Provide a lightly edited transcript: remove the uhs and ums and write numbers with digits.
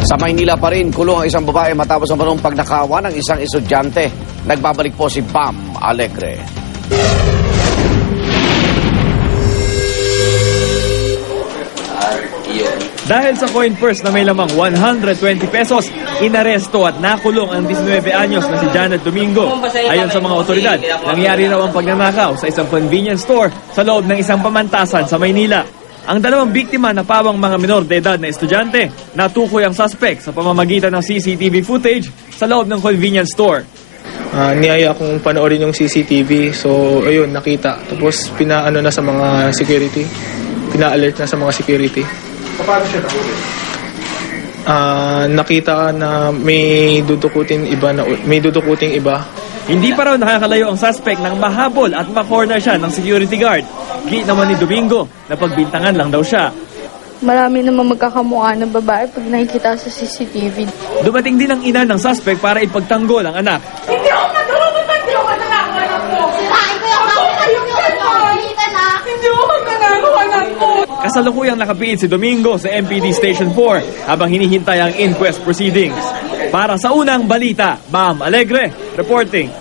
Sa Maynila pa rin, kulong ang isang babae matapos ang manong pagnakawa ng isang estudyante. Nagbabalik po si Bam Alegre. Dahil sa coin purse na may lamang 120 pesos, inaresto at nakulong ang 19 anyos na si Janet Domingo. Ayon sa mga otoridad, nangyari raw ang pagnanakaw sa isang convenience store sa loob ng isang pamantasan sa Maynila. Ang dalawang biktima na pawang mga menor de edad na estudyante, natukoy ang suspect sa pamamagitan ng CCTV footage sa loob ng convenience store. Niyaya akong panoorin yung CCTV, so ayun, nakita. Tapos pinaano na sa mga security, pina-alert na sa mga security. Paano siya nahuli? Nakita na may dudukuting iba. Hindi pa raw nakakalayo ang suspect nang mahabol at ma-corner siya ng security guard. Gi naman ni Domingo na pagbintangan lang daw siya. Marami naman magkakamukha ng babae pag nakikita sa CCTV. Dumating din ang ina ng suspect para ipagtanggol ang anak. Hindi ako magnanakaw, hindi ako magnanakaw, anak ko. Sirain ko yung Hindi ako magnanakaw, anak ko. Kasalukuyang nakapiit si Domingo sa MPD Station 4 habang hinihintay ang inquest proceedings. Para sa unang balita, Bam Alegre reporting.